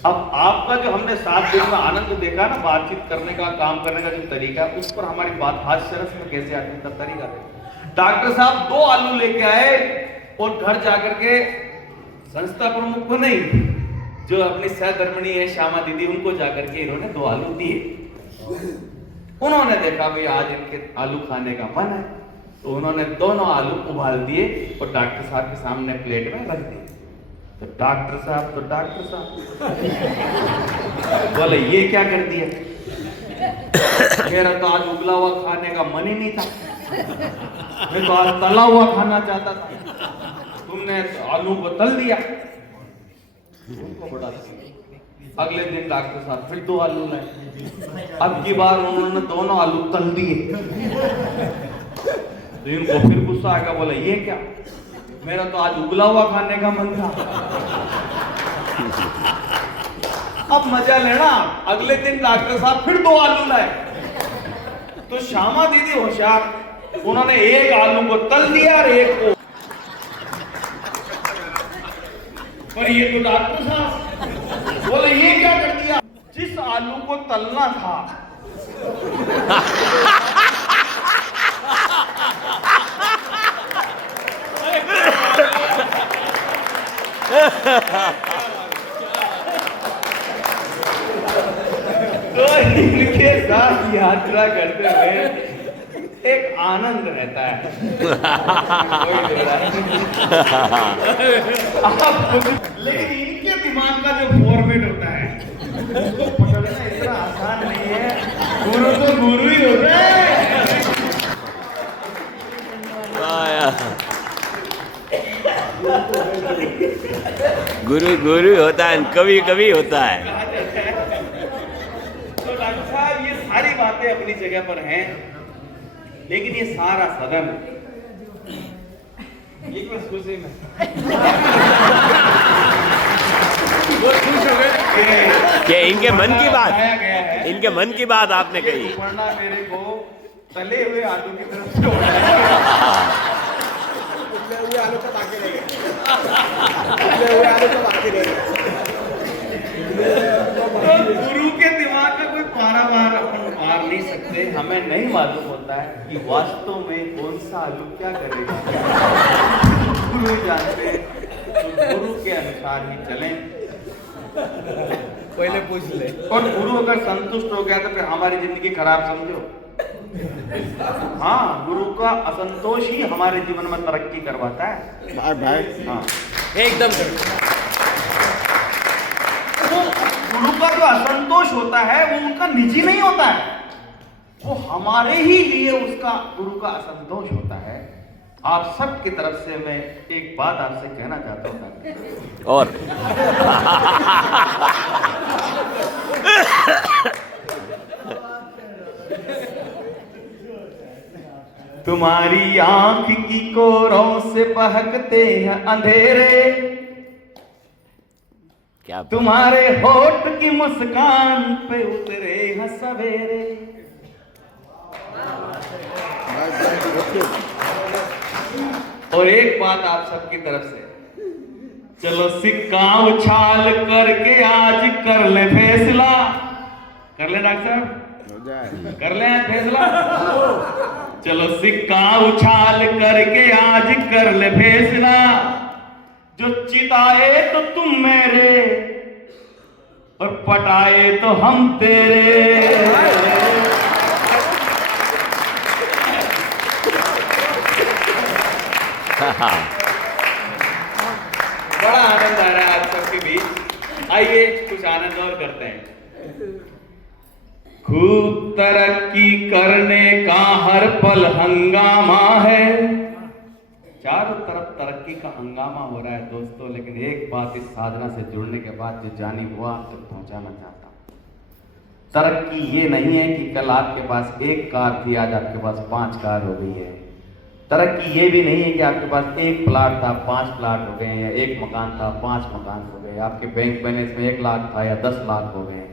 अब आपका जो हमने 7 दिन में आनंद देखा ना, बातचीत करने का, काम करने का जो तरीका, उस पर हमारी बात हास्य रस में कैसे आती है, तरीका देखो। डॉक्टर साहब 2 आलू लेके आए और घर जाकर के संस्था प्रमुख को नहीं, जो अपनी सहधर्मिणी है श्यामा दीदी, उनको जाकर के इन्होंने 2 आलू दिए। उन्होंने देखा भाई आज इनके आलू खाने का मन है, तो उन्होंने दोनों आलू उबाल दिए और डॉक्टर साहब के सामने प्लेट में रख दिए। तो डॉक्टर साहब बोले ये क्या कर दिया? मेरा तो आज उबला हुआ खाने का मन ही नहीं था, मैं तो आज तला हुआ खाना चाहता था, तुमने आलू को तल दिया। अगले दिन डॉक्टर साहब फिर 2 आलू लाए, अब की बार उन्होंने दोनों आलू तल दिए। तो इनको फिर गुस्सा आएगा, बोला ये क्या, मेरा तो आज उबला हुआ खाने का मन था। अब मजा लेना, अगले दिन डॉक्टर साहब फिर 2 आलू लाए। तो श्यामा दीदी होशियार, उन्होंने एक आलू को तल दिया और एक को, पर ये तो डॉक्टर साहब बोले ये क्या कर दिया? जिस आलू को तलना था तो इनके साथ यात्रा करते हुए एक आनंद रहता है। लेकिन इनके दिमाग का जो फॉर्मेट होता है उसको पकड़ना इतना आसान नहीं है। गुरु तो गुरु ही होता है। गुरु गुरु होता है, कभी कभी होता है। तो डॉक्टर साहब ये सारी बातें अपनी जगह पर हैं, लेकिन ये सारा सदन ये क्यों खुशी में वो खुश हो गए कि इनके मन की बात, गया है, इनके मन की बात आपने कही। वरना मेरे को तले हुए आलू की तरफ से हुए आलू का बाकी रह तो गुरु के दिमाग का कोई पारावार अपन मार नहीं सकते। हमें नहीं मालूम होता है कि वास्तव में कौन सा आलू क्या करेगा, गुरु जानते हैं। तो गुरु के अनुसार ही चलें, पहले पूछ ले। और गुरु अगर संतुष्ट हो गया तो फिर हमारी जिंदगी खराब समझो। हाँ, गुरु का असंतोष ही हमारे जीवन में तरक्की करवाता है। भाई हाँ, एकदम तो गुरु का जो असंतोष होता है वो उनका निजी नहीं होता है, वो हमारे ही लिए उसका गुरु का असंतोष होता है। आप सब की तरफ से मैं एक बात आपसे कहना चाहता हूँ। और तुम्हारी आंख की कोरों से बहकते हैं अंधेरे, क्या तुम्हारे होठ की मुस्कान पे उतरे हैं सवेरे। और एक बात आप सबकी तरफ से, चलो सिक्का उछाल करके आज कर ले फैसला। कर ले डॉक्टर साहब, कर ले फैसला। चलो सिक्का उछाल करके आज कर ले फैसला, जो चिताए तो तुम मेरे और पटाए तो हम तेरे। बड़ा आनंद आ रहा है आप सबके बीच। आइए कुछ आनंद और करते हैं। खूब तरक्की करने का हर पल हंगामा है, चारों तरफ तरक्की का हंगामा हो रहा है दोस्तों। लेकिन एक बात इस साधना से जुड़ने के बाद जो जानी हुआ तक पहुंचाना चाहता हूं, तरक्की ये नहीं है कि कल आपके पास 1 कार थी, आज आपके पास 5 कार हो गई है। तरक्की ये भी नहीं है कि आपके पास 1 प्लाट था 5 प्लाट हो गए, या 1 मकान था 5 मकान हो गए, आपके बैंक बैलेंस में 1 लाख था या 10 लाख हो गए।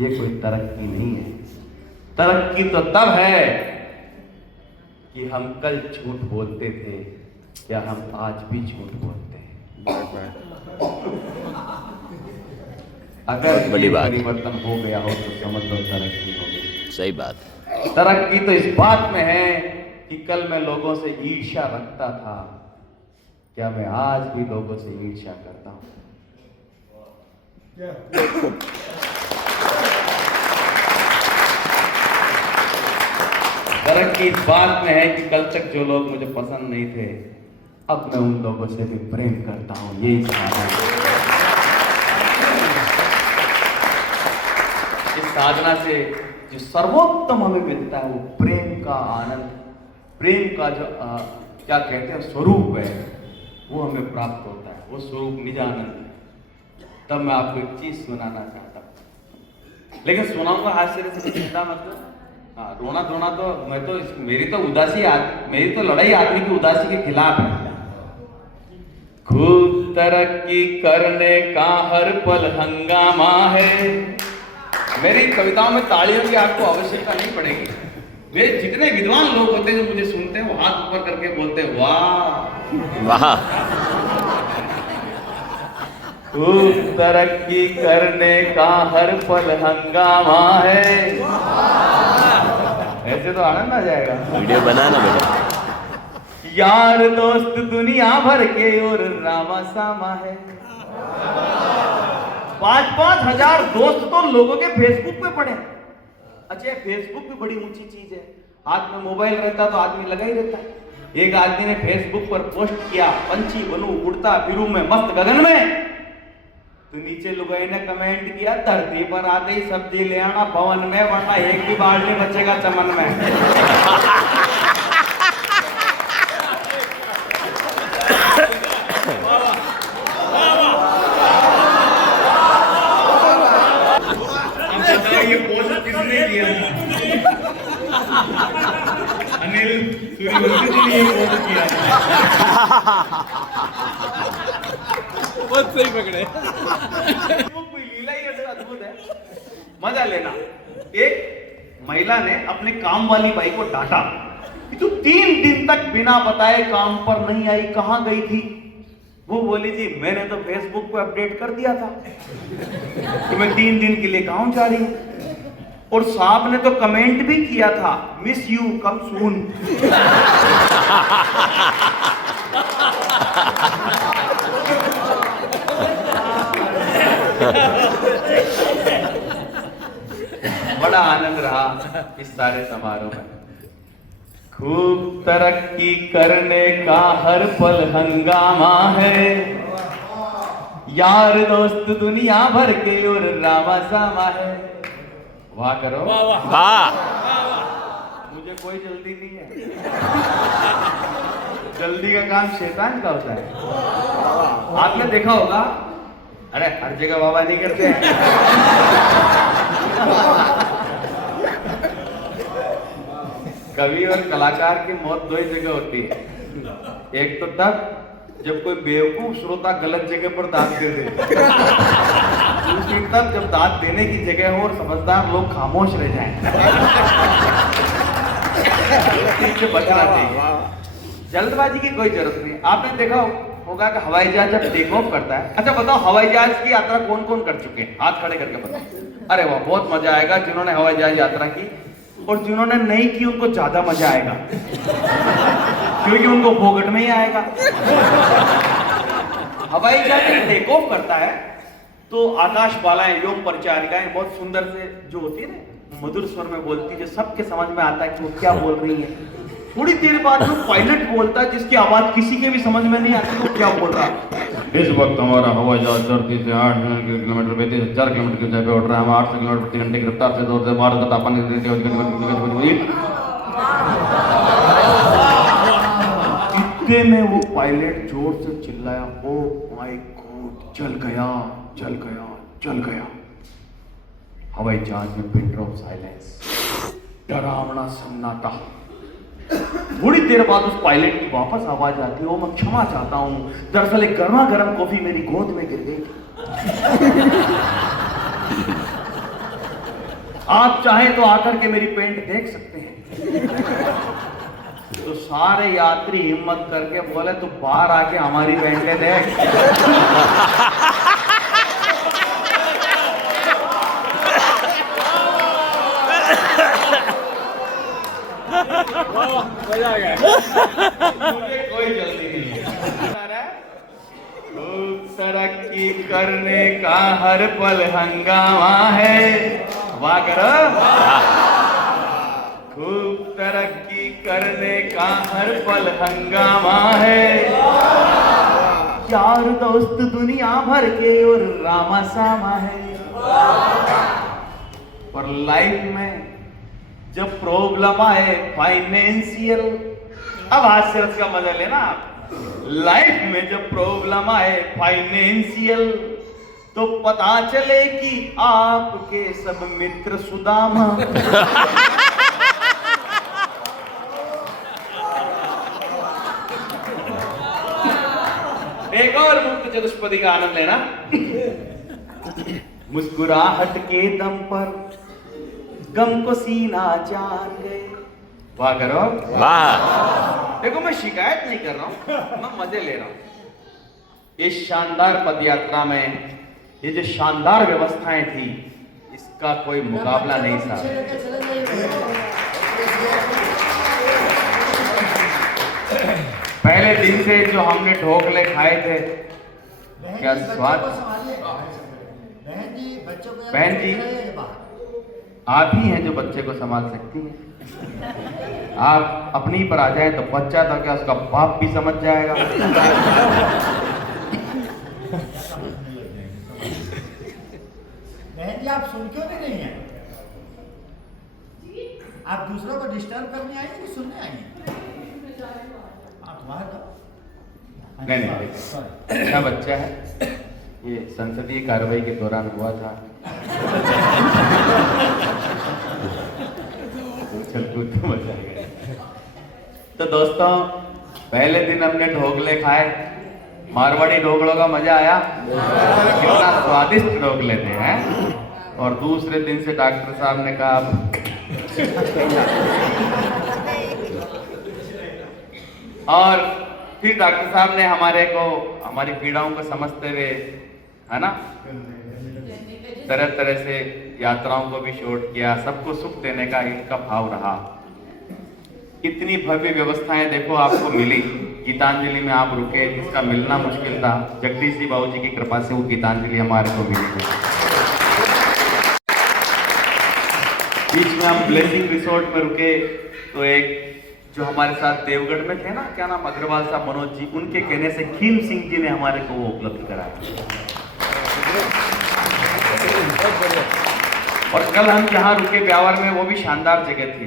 ये कोई तरक्की नहीं है। तरक्की तो तब है कि हम कल झूठ बोलते थे, क्या हम आज भी झूठ बोलते हैं? अगर बहुत बड़ी ये बात है। परिवर्तन हो गया हो तो समझ लो तरक्की हो गई। सही बात है। तरक्की तो इस बात में है कि कल मैं लोगों से ईर्ष्या रखता था, क्या मैं आज भी लोगों से ईर्ष्या करता हूं? तरक्की इस बात में है कि कल तक जो लोग मुझे पसंद नहीं थे, अब मैं उन लोगों से भी प्रेम करता हूं। यही साधना है। इस साधना से जो सर्वोत्तम हमें मिलता है वो प्रेम का आनंद, प्रेम का जो क्या कहते हैं स्वरूप है, वो हमें प्राप्त होता है। वो स्वरूप निजानंद है। तब मैं आपको एक चीज सुनाना चाहता हूँ, लेकिन सुनाऊंगा हास्य से चिंता मत करो। हाँ, रोना धोना तो मैं तो मेरी तो लड़ाई आदमी की उदासी के खिलाफ है। खूब तरक्की करने का हर पल हंगामा है। मेरी कविताओं में तालियों की आपको आवश्यकता नहीं पड़ेगी। मेरे जितने विद्वान लोग होते हैं जो मुझे सुनते हैं वो हाथ ऊपर करके बोलते हैं वाह वाह। खूब तरक्की करने का हर पल हंगामा है। ऐसे तो आनंद आ जाएगा। वीडियो बनाना बेटा। यार दोस्त दुनिया भर के और रामा सामा है। 5-5 हजार दोस्त तो लोगों के फेसबुक पे पड़े। अच्छा, फेसबुक भी बड़ी ऊंची चीज है। हाथ में मोबाइल रहता तो आदमी लगा ही रहता। एक आदमी ने फेसबुक पर पोस्ट किया, पंछी बनूं उड़ता फिरूं मैं मस्त गगन में। तो नीचे लुगाई ने कमेंट किया, धरती पर आते ही सब्जी ले आना भवन में, वरना एक भी बाल नहीं बचेगा चमन में। ये पोस्ट किसने किया? अनिल सूर्यवंशी जी ने ये पोस्ट किया। बहुत सही पकड़े। वो कोई लीला ही अद्भुत है। मजा लेना। एक महिला ने अपने काम वाली बाई को डांटा कि तू 3 दिन तक बिना बताए काम पर नहीं आई, कहां गई थी? वो बोली जी मैंने तो फेसबुक पे अपडेट कर दिया था कि मैं 3 दिन के लिए गांव जा रही हूं, और साहब ने तो कमेंट भी किया था मिस यू कम सून। बड़ा आनंद रहा इस सारे समारोह में। खूब तरक्की करने का हर पल हंगामा है। यार दोस्त दुनिया भर के और रामा सामा है। वाह करो। वाह। मुझे कोई जल्दी नहीं है। जल्दी का काम शैतान का होता है। आपने देखा होगा, अरे हर जगह बाबा नहीं करते हैं। कवि और कलाकार की मौत 2 ही जगह होती है। एक तो तब जब कोई बेवकूफ श्रोता गलत जगह पर दांत दे दे, दूसरी तब जब दांत देने की जगह हो और समझदार लोग खामोश रह जाएं। इससे बचना चाहिए। जल्दबाजी की कोई जरूरत नहीं। आपने देखा होगा कि हवाई जहाज जब टेक ऑफ करता है, अच्छा बताओ हवाई जहाज की यात्रा कौन कौन कर चुके हैं? हाथ खड़े करके बताओ। अरे वाह, बहुत मजा आएगा जिन्होंने हवाई जहाज यात्रा की, और जिन्होंने नहीं की उनको ज्यादा मजा आएगा क्योंकि उनको फोकट में ही आएगा। हवाई जहाज टेक ऑफ करता है तो आकाश बालाएं योग परिचारिकाएं बहुत सुंदर से जो होती है ना, मधुर स्वर में बोलती है, जो सबके समझ में आता है कि वो क्या बोल रही है। थोड़ी देर बाद जो पायलट बोलता है जिसकी आवाज किसी के भी समझ में नहीं आती वो क्या बोल रहा है। इस वक्त हमारा हवाई जहाज धरती से 8 किलोमीटर 4 किलोमीटर की ऊंचाई पे उड़ रहा है। हम 800 किलोमीटर प्रति घंटे की रफ्तार से दौड़ते हैं। भारत का तापमान इतने में वो पायलट जोर से चिल्लाया, ओ माय गॉड, जल गया जल गया जल गया। हवाई जहाज में पिन ड्रॉप साइलेंस, डरावना सन्नाटा। थोड़ी देर बाद उस पायलट की वापस आवाज आती है, ओ मैं क्षमा चाहता हूं, दरअसल एक गर्मा गर्म कॉफी मेरी गोद में गिर गई थी। आप चाहें तो आकर के मेरी पेंट देख सकते हैं। तो सारे यात्री हिम्मत करके बोले तू बाहर आके हमारी पेंटें देख। मुझे कोई जल्दी नहीं है। खूब तरक्की करने का हर पल हंगामा है। वाह करो। खूब तरक्की करने का हर पल हंगामा है। यार दोस्त दुनिया भर के और रामा सामा है। पर लाइफ में जब प्रॉब्लम आए फाइनेंशियल, अब हाथ से उसका मजा लेना आप। लाइफ में जब प्रॉब्लम आए फाइनेंशियल, तो पता चले कि आपके सब मित्र सुदामा। एक और मुक्त चतुष्पदी का आनंद लेना। मुस्कुराहट के दम पर गम को सीना जान गए। वाह करो। वाह। देखो मैं शिकायत नहीं कर रहा हूं, मैं मजे ले रहा हूं। इस शानदार पदयात्रा में ये जो शानदार व्यवस्थाएं थी, इसका कोई मुकाबला नहीं था। पहले दिन से जो हमने ढोकले खाए थे, क्या स्वाद। बहन जी, आप ही हैं जो बच्चे को संभाल सकती हैं। आप अपनी पर आ जाए तो बच्चा तो क्या उसका बाप भी समझ जाएगा। बहन जी, आप सुन क्यों नहीं हैं? आप दूसरों को डिस्टर्ब करने आई कि सुनने आई हैं? नहीं, अच्छा बच्चा है। ये संसदीय कार्रवाई के दौरान हुआ था। चल कूद तो मजा आएगा। तो दोस्तों, पहले दिन हमने ढोकले खाए, मारवाड़ी ढोकलों का मजा आया। कितना स्वादिष्ट ढोकले थे हैं। और दूसरे दिन से डॉक्टर साहब ने कहा और फिर डॉक्टर साहब ने हमारी पीड़ाओं को समझते हुए, है ना, तरह तरह से यात्राओं को भी शॉर्ट किया। सबको सुख देने का इनका भाव रहा। इतनी भव्य व्यवस्थाएं देखो आपको मिली। गीतांजलि में आप रुके, जिसका मिलना मुश्किल था। जगदीश जी बाबू जी की कृपा से वो गीतांजलि हमारे को मिली। बीच में हम ब्लेसिंग रिसोर्ट में रुके, तो एक जो हमारे साथ देवगढ़ में थे ना, क्या नाम, अग्रवाल साहब मनोज जी, उनके कहने से खीम सिंह जी ने हमारे को वो उपलब्ध कराया। और कल हम जहाँ रुके ब्यावर में, वो भी शानदार जगह थी।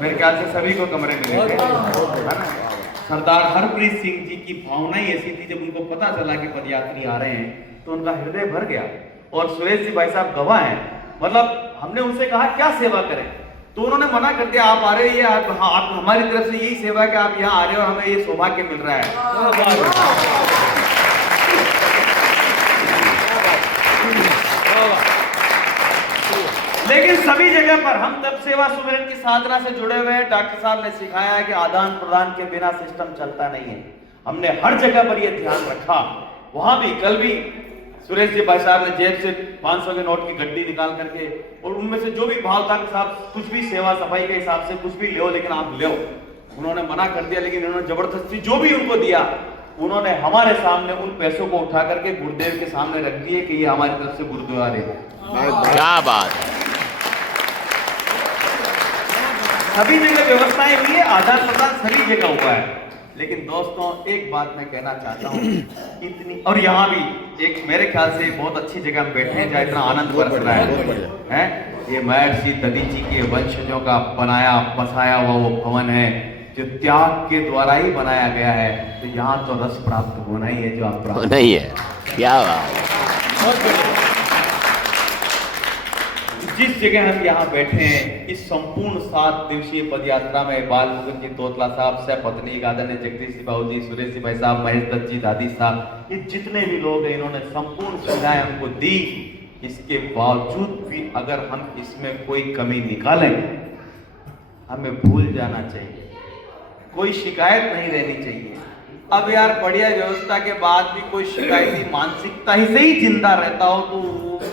मेरे ख्याल से सभी को कमरे मिले थे, है ना। सरदार हरप्रीत सिंह जी की भावना ही ऐसी थी, जब उनको पता चला कि पदयात्री आ रहे हैं तो उनका हृदय भर गया। और सुरेश जी भाई साहब गवाह हैं। मतलब हमने उनसे कहा क्या सेवा करें, तो उन्होंने मना कर दिया। आप आ रहे हैं, आप हमारी तरफ से यही सेवा है कि आप यहाँ आ रहे हो, हमें ये सौभाग्य मिल रहा है। लेकिन सभी जगह पर हम तब सेवा सुमेरन की साधना से जुड़े हुए हैं। डॉक्टर साहब ने सिखाया है कि आदान प्रदान के बिना सिस्टम चलता नहीं है। हमने हर जगह पर यह ध्यान रखा। वहां भी कल भी सुरेश जी भाई साहब ने जेब से 500 के नोट की गड्डी निकाल करके, और उनमें से जो भी भाव था कि साहब कुछ भी सेवा सफाई के हिसाब से कुछ भी ले, लेकिन आप ले। उन्होंने मना कर दिया, लेकिन उन्होंने जबरदस्ती जो भी उनको दिया, उन्होंने हमारे सामने उन पैसों को उठा करके गुरुदेव के सामने रख दिए कि ये हमारी तरफ से गुरुद्वारे है। क्या बात। सभी जगह व्यवस्थाएं हुई है, आदान प्रदान सभी जगह हुआ है। लेकिन दोस्तों, एक बात मैं कहना चाहता हूँ, इतनी, और यहाँ भी एक मेरे ख्याल से बहुत अच्छी जगह हम बैठे हैं जहाँ इतना आनंद बरस रहा है। ये महर्षि दधीची के वंशजों का बनाया बसाया हुआ वो भवन है, जो त्याग के द्वारा ही बनाया गया है। तो यहाँ तो रस प्राप्त होना ही है, जो आप प्राप्त नहीं है। क्या बात। जिस जगह हम यहाँ बैठे हैं, इस संपूर्ण 7 दिवसीय पदयात्रा में बाल मुकुंद जी तोतला साहब, सह पत्नी आदरणीय जगदीश जी बाबू जी, सुरेश जी भाई साहब, महेश दत्त जी, दादी साहब, ये जितने भी लोग हैं, इन्होंने संपूर्ण सुविधाएं हमको दी। इसके बावजूद भी अगर हम इसमें कोई कमी निकालें, हमें भूल जाना चाहिए, कोई शिकायत नहीं रहनी चाहिए। अब यार बढ़िया व्यवस्था के बाद भी कोई शिकायती मानसिकता ही से ही जिंदा रहता हो, तो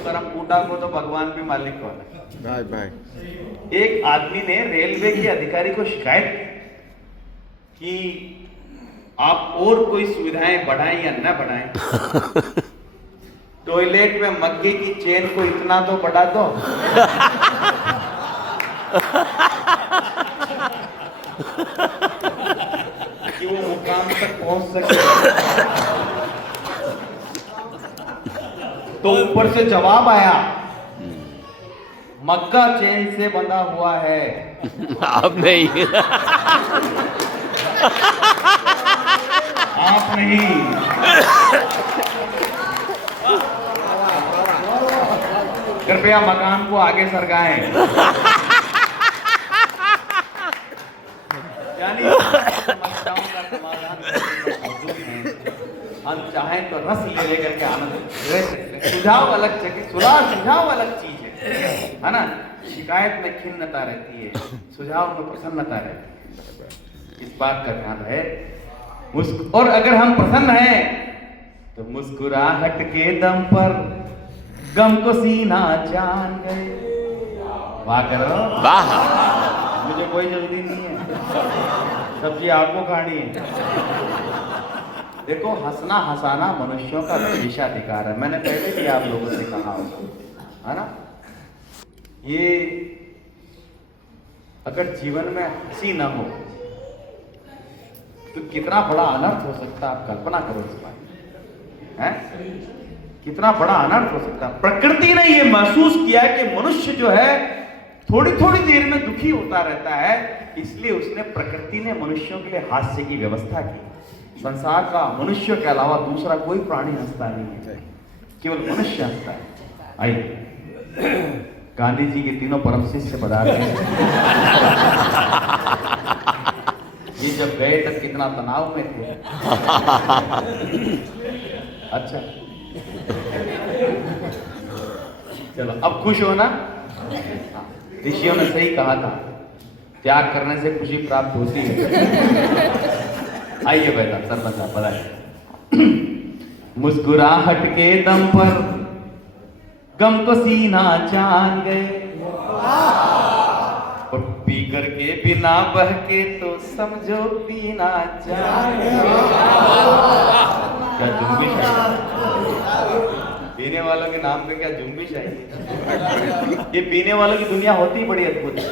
करम कूटा को तो भगवान भी मालिक कौन है। एक आदमी ने रेलवे के अधिकारी को शिकायत, कि आप और कोई सुविधाएं बढ़ाएं या न बढ़ाएं, टॉयलेट में मग्गे की चेन को इतना तो बढ़ा दो कि वो मुकाम तक पहुंच सके। तो ऊपर से जवाब आया, मग्गा चेन से बंधा हुआ है। आप नहीं। आप नहीं। कृपया मकान को आगे सरकाएं। यानी समस्याओं का समाधान मौजूद है। हम चाहें तो रस ले लेकर के आनंद ले सकते हैं। सुझाव अलग जगह, सुझाव अलग चीज है ना। शिकायत में खिन्नता रहती है, सुझाव में प्रसन्नता रहती है। इस बात का ध्यान है। और अगर हम प्रसन्न हैं तो मुस्कुराहट के दम पर गम को सीना जान गए। वाह करो वाह। मुझे कोई जल्दी नहीं है, सब्जी आपको खानी है। देखो, हंसना हंसाना मनुष्यों का विशेषाधिकार है। मैंने पहले भी आप लोगों से कहा है ना। ये अगर जीवन में हंसी ना हो तो कितना बड़ा अनर्थ हो सकता है। आप कल्पना करो इस बात है, कितना बड़ा अनर्थ हो सकता है। प्रकृति ने यह महसूस किया कि मनुष्य जो है थोड़ी थोड़ी देर में दुखी होता रहता है, इसलिए उसने प्रकृति ने मनुष्यों के लिए हास्य की व्यवस्था की। संसार का मनुष्य के अलावा दूसरा कोई प्राणी हंसता नहीं है, केवल मनुष्य हंसता है। आइए, गांधी जी के तीनों परम शिष्य पधारे। ये जब गए तब कितना तनाव में थे। अच्छा, चलो अब खुश हो ना। ऋषियों ने सही कहा था, त्याग करने से खुशी प्राप्त होती है। आइए बेटा, सरपंच साहब बताइए। मुस्कुराहट के दम पर गम को सीना जान गए, और पी करके बिना बहके तो समझो पीना जान गए। क्या जुम्बिश है? पीने वालों के नाम पे क्या जुम्बिश है? ये पीने वालों की दुनिया होती बड़ी अद्भुत है।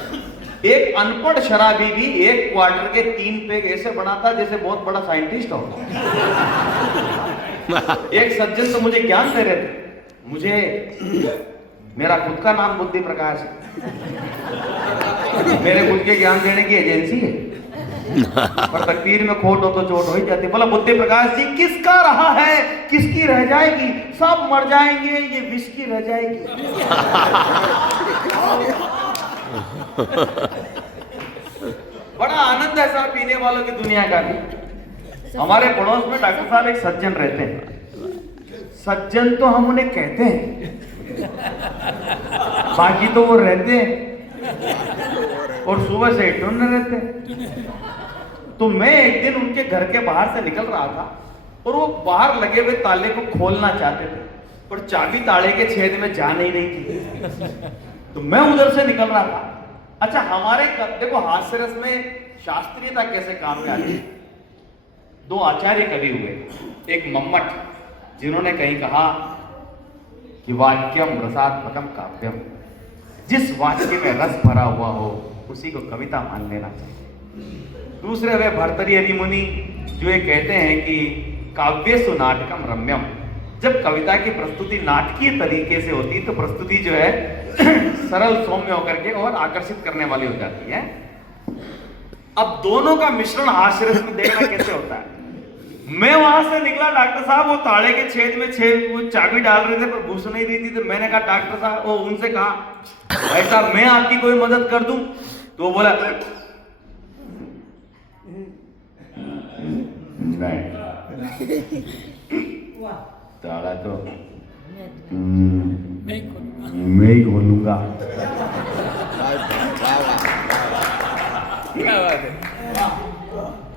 एक अनपढ़ शराबी भी एक क्वार्टर के 3 पेग ऐसे बनाता जैसे बहुत बड़ा साइंटिस्ट होगा। एक सज्जन तो मुझे ज्ञान दे रहे थे। मुझे, मेरा खुद का नाम बुद्धि प्रकाश है, मेरे खुद के ज्ञान देने की एजेंसी है, पर तकदीर में खोट हो तो चोट हो ही जाती। बोला, बुद्धि प्रकाश जी, किसका रहा है, किसकी रह जाएगी? सब मर जाएंगे, ये विष की रह जाएगी। बड़ा आनंद है साहब पीने वालों की दुनिया का भी। हमारे पड़ोस में डॉक्टर साहब एक सज्जन रहते हैं। सज्जन तो हम उन्हें कहते हैं, बाकी तो वो रहते हैं और सुबह से ढूंढ रहते। तो मैं एक दिन उनके घर के बाहर से निकल रहा था और वो बाहर लगे हुए ताले को खोलना चाहते थे, पर चाबी ताले के छेद में जा नहीं रही थी। तो मैं उधर से निकल रहा था। अच्छा, हमारे देखो हास्यरस में शास्त्रीयता कैसे काम में आती है। 2 आचार्य कवि हुए, एक मम्मट, जिन्होंने कहीं कहा कि वाक्यम रसात्मकम काव्यम, जिस वाक्य में रस भरा हुआ हो उसी को कविता मान लेना चाहिए। दूसरे वे भर्तृहरि मुनि, जो ये कहते हैं कि काव्यसु नाटकम रम्यम, जब कविता की प्रस्तुति नाटकीय तरीके से होती तो प्रस्तुति जो है सरल सौम्य होकर के और आकर्षित करने वाली हो जाती है। अब दोनों का मिश्रण हास्यरस में देखना कैसे होता है। मैं वहां से निकला, डॉक्टर साहब वो ताले के छेद में वो चाबी डाल रहे थे पर घुस नहीं रही थी। तो मैंने कहा, डॉक्टर साहब, वो उनसे कहा, भाई साहब मैं आपकी कोई मदद कर दूं? तो वो बोला, नहीं, ताला तो मैं ही खोलूंगा।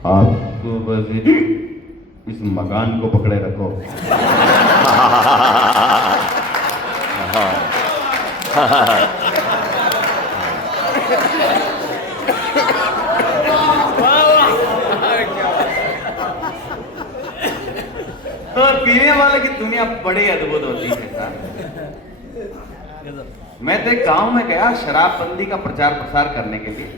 आप तो बस इस मकान को पकड़े रखो। तो पीने वाले की दुनिया बड़ी अद्भुत होती है साहब। मैं तो एक गांव में गया शराबबंदी का प्रचार प्रसार करने के लिए।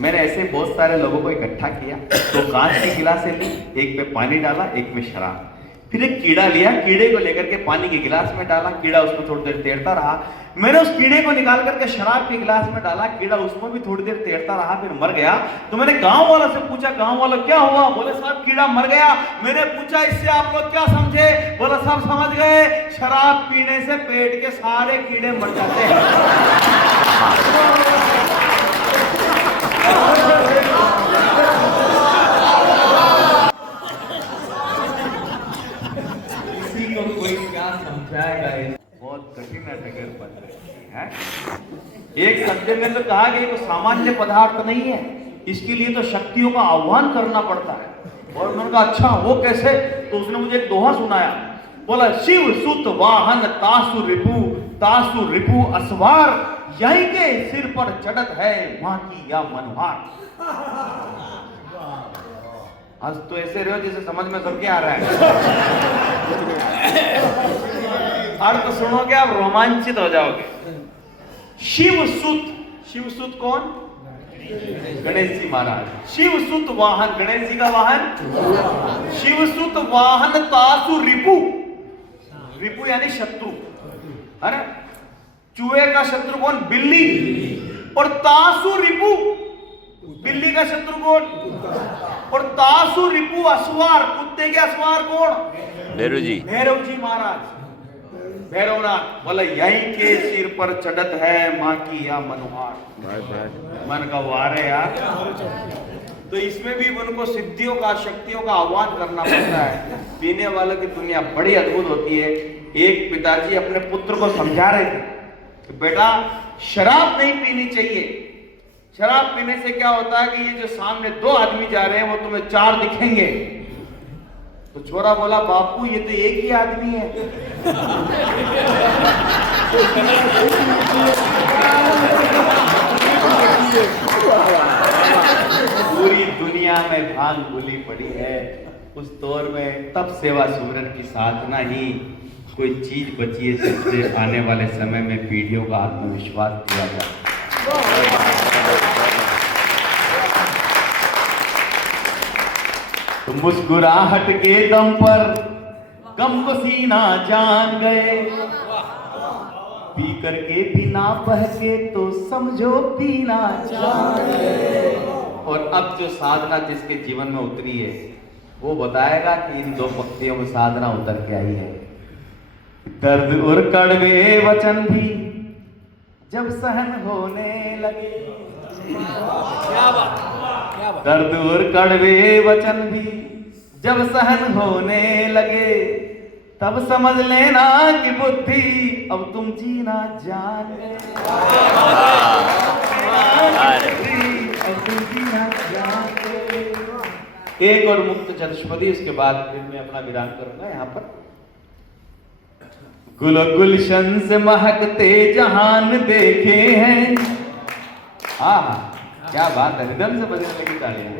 मैंने ऐसे बहुत सारे लोगों को इकट्ठा किया, तो कांच की गिलासें ली, एक पे पानी डाला, एक में शराब। फिर एक कीड़ा लिया, कीड़े को लेकर के पानी के गिलास में डाला, कीड़ा उसमें थोड़ी देर तैरता रहा। मैंने उस कीड़े को निकाल करके शराब के गिलास में डाला, कीड़ा उसमें भी थोड़ी देर तैरता रहा, फिर मर गया। तो मैंने गांव वाला से पूछा, गांव वाला क्या हुआ? बोले साहब कीड़ा मर गया। मैंने पूछा इससे आप लोग क्या समझे? बोला सब समझ गए, शराब पीने से पेट के सारे कीड़े मर जाते हैं। इसी को कोई क्या समझाएगा? बहुत कठिन डगर बन रही है। एक सज्जन ने तो कहा कि ये तो सामान्य पदार्थ नहीं है, इसके लिए तो शक्तियों का आह्वान करना पड़ता है। और उन्होंने कहा अच्छा वो कैसे? तो उसने मुझे एक दोहा सुनाया। बोला शिव सुत वाहन तासु रिपु असवार, यही के सिर पर चढ़त है मां की या मनोहार। आज तो ऐसे रहो जैसे समझ में सबके आ रहा है। अर्थ सुनोगे आप रोमांचित हो जाओगे। शिवसुत कौन? गणेश जी महाराज। शिवसुत वाहन, गणेश जी का वाहन। शिवसुत वाहन तासु रिपु, रिपु यानी शत्रु। अरे चूहे का शत्रु कौन? बिल्ली। और तासु रिपु, बिल्ली का शत्रु कौन? और तासु रिपु असवार, कुत्ते के असवार कौन? भैरव जी महाराज, भैरवनाथ। बोला यहीं के सिर पर चढ़त है मां की या मनोहार। मन का वार है यार। तो इसमें भी उनको सिद्धियों का, शक्तियों का आह्वान करना पड़ता है। पीने वालों की दुनिया बड़ी अद्भुत होती है। एक पिताजी अपने पुत्र को समझा रहे थे कि बेटा शराब नहीं पीनी चाहिए। शराब पीने से क्या होता है कि ये जो सामने दो आदमी जा रहे हैं वो तुम्हें चार दिखेंगे। तो छोरा बोला बापू ये तो एक ही आदमी है। पूरी दुनिया में भांग भूली पड़ी है। उस दौर में तब सेवा सुमरन की साधना ही कोई चीज बची है जिससे आने वाले समय में पीढ़ियों का आत्मविश्वास दिया जाए। तो मुस्कुराहट के दम पर गम को सीना जान गए, पी करके भी ना बहके तो समझो पीना जान गए। और अब जो साधना जिसके जीवन में उतरी है वो बताएगा कि इन दो पंक्तियों में साधना उतर के आई है। दर्द और कड़वे वचन भी जब सहन होने लगे, दर्द और कड़वे वचन भी जब सहन होने लगे, तब समझ लेना कि बुद्धि अब तुम जीना जान गए। अब तुम जीना जान गए। एक और मुक्त चतुष्पदी, उसके बाद फिर मैं अपना विराम करूंगा यहाँ पर। गुल गुलशन से महकते जहान देखे हैं। हाँ क्या बात है, रिदम से बजने लगी तालियां।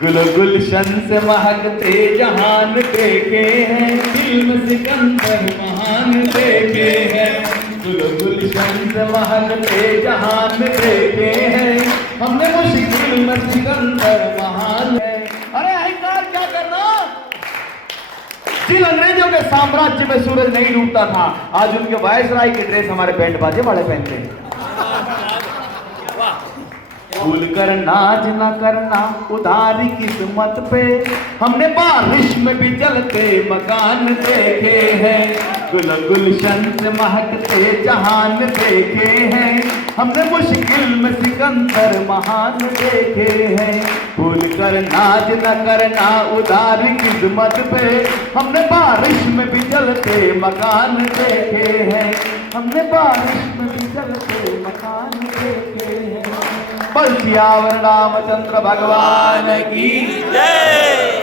गुल गुलशन से महकते जहान देखे हैं, फिल्म सिकंदर महान देखे हैं। गुल गुलशन से महकते जहान देखे हैं, हमने मुश्किल में सिकंदर महान है। अरे अहंकार क्या करना? जिन अंग्रेजों के साम्राज्य में सूरज नहीं डूबता था, आज उनके वायसराय की ड्रेस हमारे बैंड बाजे वाले पहनते हैं। भूल कर नाज न करना उधारी किस्मत पे, हमने बारिश में भी जलते मकान देखे हैं। गुल गुलशन से महकते जहान देखे हैं, हमने मुश्किल में सिकंदर महान देखे हैं। भूल कर नाज न करना उधारी किस्मत पे, हमने बारिश में भी जलते मकान देखे हैं। हमने बारिश में भी जलते मकान देखे हैं। बल सियावर रामचंद्र भगवान की जय।